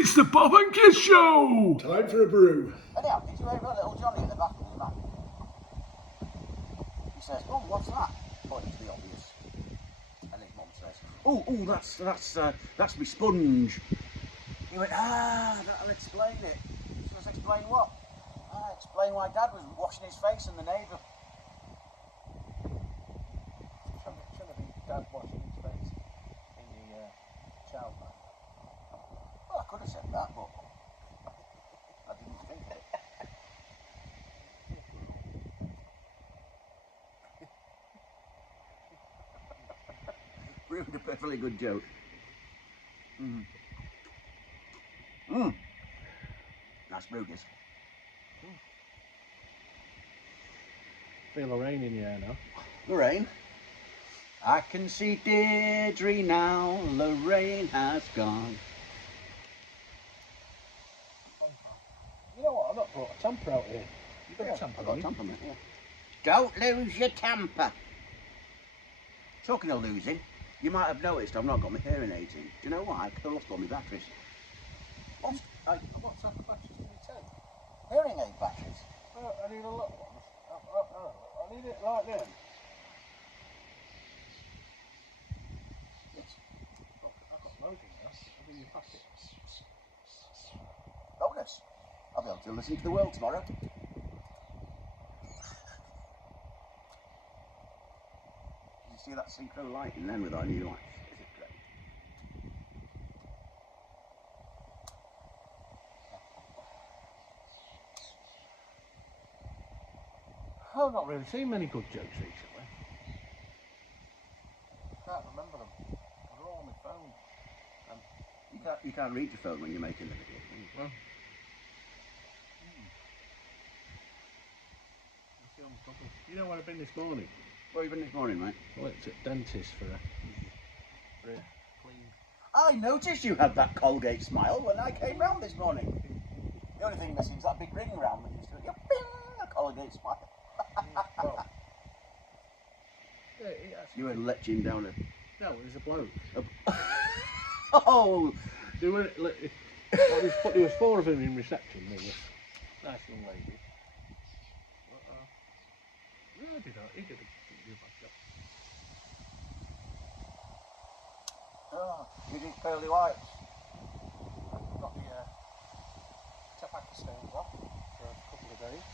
It's the Bob and Kiss Show! Time for a brew. Anyhow, did you hear little Johnny at the back of his map? He says, "Oh, what's that?" Pointing to the obvious. And his mum says, "Oh, that's my sponge." He went, that'll explain it. She says, "Explain what?" Explain why Dad was washing his face in the neighbour. Shouldn't have been Dad washing his face in the child bag. Well, I could have said that, but I didn't think of it. Ruined a perfectly good joke. Nice brew, this. Feel the rain in the air now. The rain. I can see Deirdre now, the rain has gone. You know what? I've not brought a tamper out here. You've got a tamper, I've got a haven't tamper, mate. Yeah. Don't lose your temper. Talking of losing, you might have noticed I've not got my hearing aids in. Do you know why? Because I lost all my batteries. Lost? What type of batteries do you take? Hearing aid batteries. I need a little one. I need it like them. Yes. Oh, I've got loads in there. I'll be in your pocket. Bonus. I'll be able to listen to the world tomorrow. You see that synchro lighting then with our new lights? Is it great? I've not really seen many good jokes recently. I can't remember them. They're all on my phone. You can't read your phone when you're making the video, can you? Well, you know where I've been this morning? Where have you been this morning, mate? I went to the dentist for a clean. I noticed you had that Colgate smile when I came round this morning. The only thing missing is that big ring round when you used to get a Colgate smile. Well, yeah, it actually, You were leching down no, it was a bloke. Oh! There was 4 of them in reception. There was a nice young lady. But, he did a bad job. Oh, you did pearly whites. Got the tobacco stains off for a couple of days.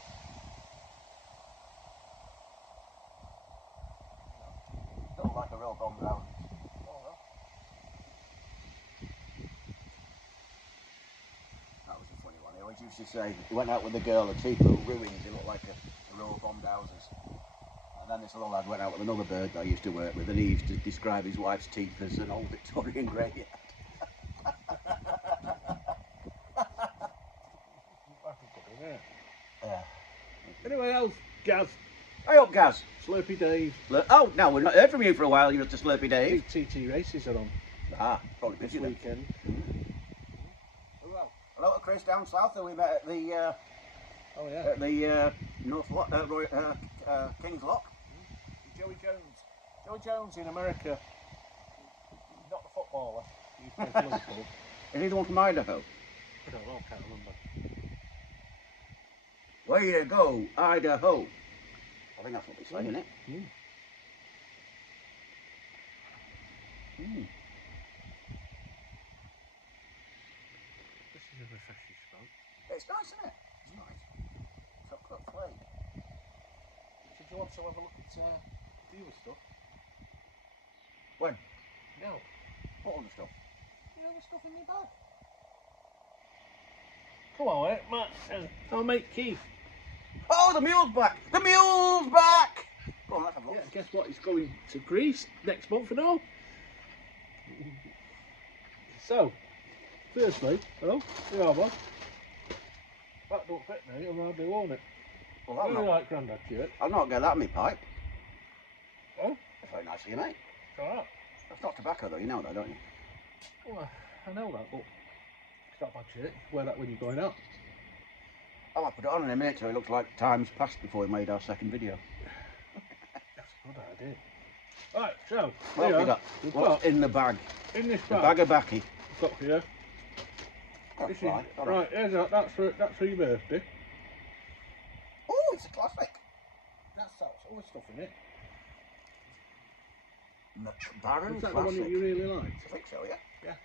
Don't like a real bomb round. Oh well. That was a funny one. He always used to say, he went out with a girl, her teeth were ruined, they looked like a row of bombed houses. And then this other lad went out with another bird that I used to work with, and he used to describe his wife's teeth as an old Victorian graveyard. Yeah. Anyway else, Gaz. Hey up, Gaz. Slurpy Dave. Oh, no, we've not heard from you for a while. You're just a Slurpy Dave. Big TT races are on Probably this busy then. weekend. Well, hello to Chris down south who we met at the Oh yeah. at the North Lock, King's Lock. Joey Jones. Joey Jones in America. Not the footballer. He played for Liverpool. Is he the one from Idaho? I don't know, can't remember. Way to go, Idaho. I think that's what they say, isn't it? This is a refreshing smoke. It's nice, isn't it? It's nice. Chocolate flake. So do you want to have a look at the other stuff? When? No. What other stuff? You know the stuff in my bag? Come on, Matt. Our mate Keith. Oh, the mule's back! The mule's back! Go on, let's have a look. Yeah, guess what? He's going to Greece next month and all. So, firstly, here are one. That don't fit me, I've hardly worn it. Well, I'll Very not, like Grandad shirt. I'll not get that in my pipe. Oh, That's very nice of you, mate. it's alright. That's not tobacco, though. You know that, don't you? Well, I know that, but it's not a bad shirt. Wear that when you're going out. I might put it on in a minute so it looks like time's passed before we made our second video. That's a good idea. Right, so, What have we got? we've What's got in the bag? in this The bag, bag of backy. we've got here This is, right, that's for your birthday. Oh, it's a classic. That's all the stuff in it. Baron Is that classic. the one that you really liked? I think so, yeah. Yeah.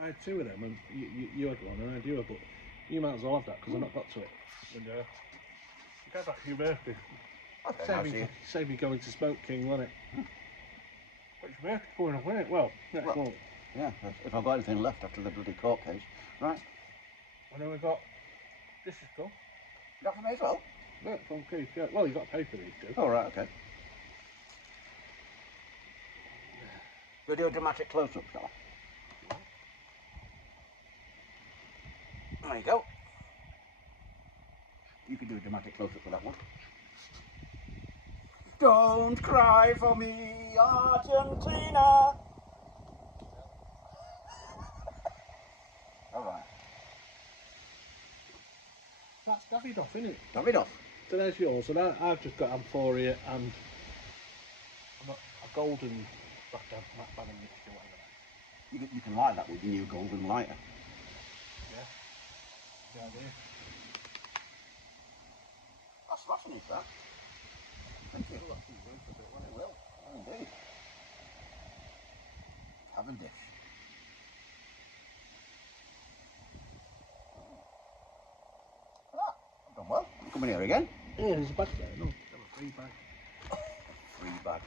I had two of them, and you had one, and I had yours, but you might as well have that because I've not got to it. And you go back to your birthday. Okay, Save me going to Smoke King, won't it? But your birthday's coming up, isn't it? Well, next month. Yeah, if I've got anything left after the bloody court case. Right. And then we've got, this is cool. Got for me as well? Yeah, from Keith, yeah. Well, you've got to pay for these two. Oh, right, okay. We'll do a dramatic close-up, shall I? There you go. You can do a dramatic close-up for that one. Don't cry for me, Argentina. All right. That's Davidoff, isn't it? Davidoff. So there's yours, and I've just got Amphoria and a golden matte banner mixture, whatever. You can light that with your new golden lighter. Yeah. Good idea. That's smashing, is that? Thank you. Well, that's what you're doing for a bit, won't it? It will. Indeed. Cavendish. Ah, I've done well. I'm coming here again. Yeah, there's a bag there. No, have a free bag. Free bag.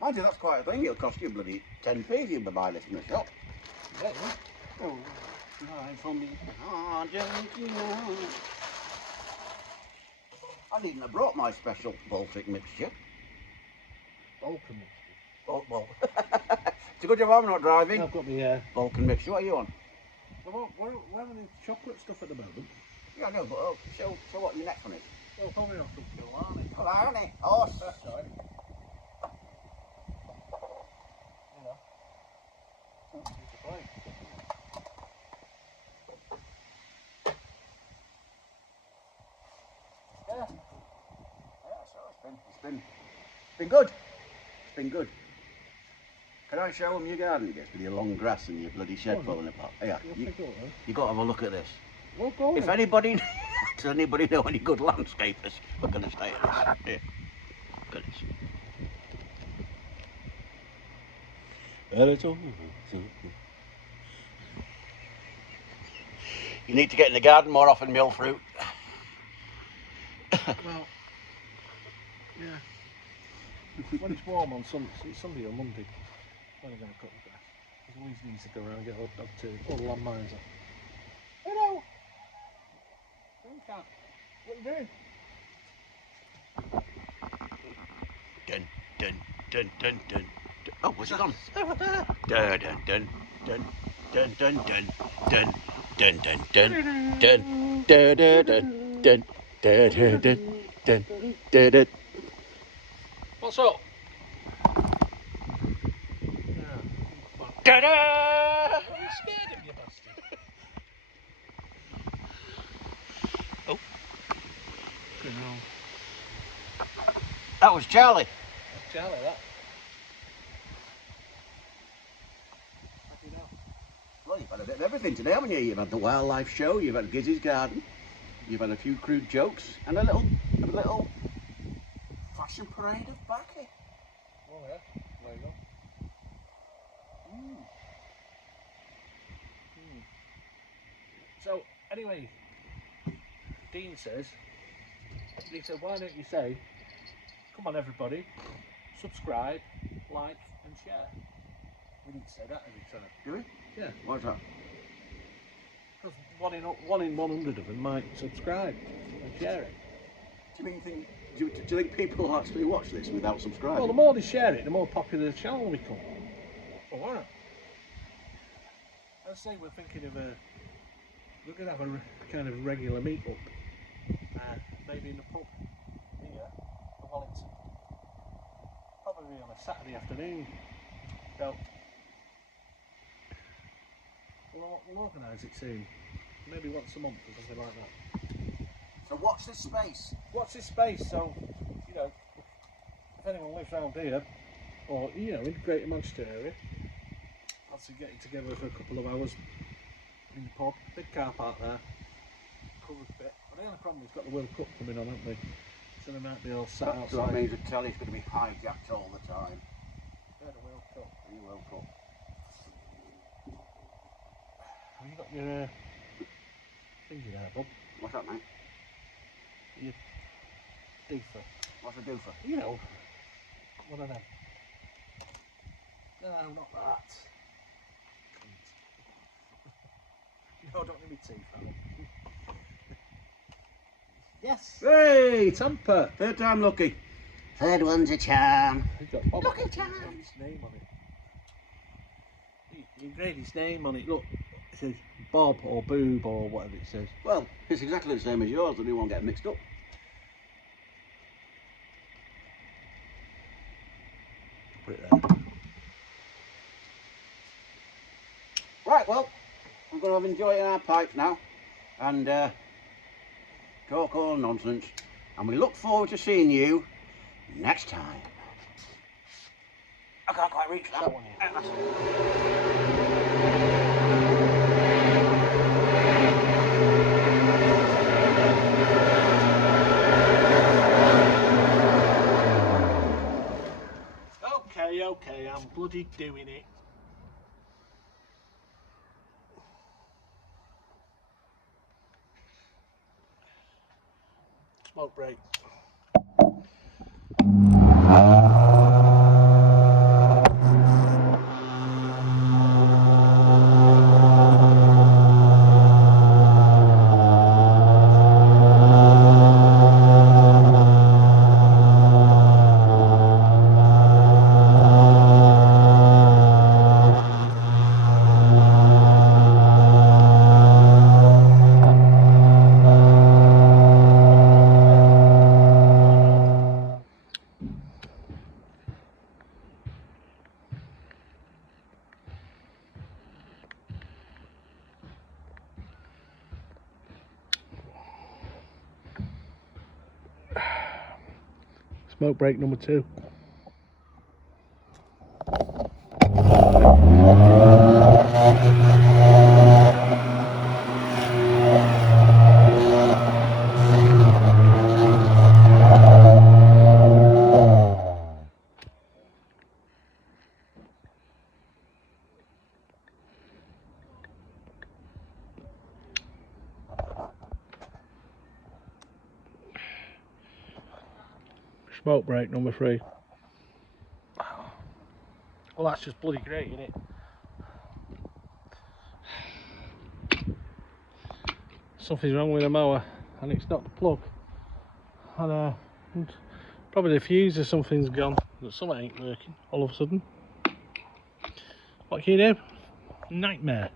Mind you, that's quite a thing. It'll cost you bloody 10p if you buy this in the shop. Yeah, yeah. Oh, cry for me, Argentina. I needn't have brought my special Baltic mixture. Balkan mixture. Well, it's a good job I'm not driving. I've got the Balkan mixture. What are you on? Well, we're having chocolate stuff at the moment. Yeah, I know, but show what your next one is. Well, probably not from Killarney. Killarney. Oh, Sorry. You know. It's a play. Yeah. yeah, so it's been good. It's been good. Can I show them your garden, you guys, with your long grass and your bloody shed falling apart? Yeah, you got to have a look at this. Well, go If on. anybody, does anybody know any good landscapers? We're going to stay at this. Here, look at this. You need to get in the garden more often, mill fruit. Well, yeah. When it's warm on Sunday or Monday, when I'm going to cut the grass, because Louise needs to go around and get all the landmines up. Hello! What are you doing? Dun, dun, dun, dun, dun. Oh, what's it on? Dun, dun, dun, dun, dun, dun, dun, dun, dun, dun, dun, dun, dun, dun, dun, dun, dun, dun, dun. What's up? Ta-da! Are you scared of you bastard? Oh. That was Charlie. That's Charlie, that. Happy now. Well, you've had a bit of everything today, haven't you? You've had the wildlife show, you've had Gizzy's garden, you've had a few crude jokes, and a little fashion parade of baccy. Oh yeah, there you go. So, anyway, Dean says, why don't you say, come on everybody, subscribe, like and share. We need to say that every time. Do we? Yeah. What's that? Because one in 100 of them might subscribe and share it. Do you think people will actually watch this without subscribing? Well, the more they share it, the more popular the channel will become. Well, why not? Let's say we're thinking of we're going to have a kind of regular meet-up, maybe in the pub here in Wellington. Probably on a Saturday afternoon. So, we'll organise it soon. Maybe once a month or something like that. So watch this space. Watch this space, so, you know, if anyone lives around here, or, you know, in the Greater Manchester area, fancy getting together for a couple of hours, in the pub. Big car park there. Covered bit. But the only problem is got the World Cup coming on, haven't we? So they might be all sat outside. So that means the telly's going to be hijacked all the time. Yeah, the World Cup. The World Cup. Have you got your thingy there, bub? What's that, mate? Your doofer. What's a doofer? You know. What are them? No, not that. No, don't give me teeth, fella. Yes! Hey, Tamper! Third time lucky. Third one's a charm. He's got Bob. Lucky charm. He's got his name on it. You engraved his name on it. Look, it says Bob or Boob or whatever it says. Well, it's exactly the same as yours, and we won't get mixed up. Put it there. Right, well, we're going to have enjoying our pipes now, and talk all nonsense, and we look forward to seeing you next time. I can't quite reach that one. Okay, I'm bloody doing it. Smoke break. Smoke break number 2. Smoke break number 3. Well, that's just bloody great, isn't it? Something's wrong with the mower and it's not the plug. And probably the fuse or something's gone. But something ain't working all of a sudden. What can you do? Nightmare.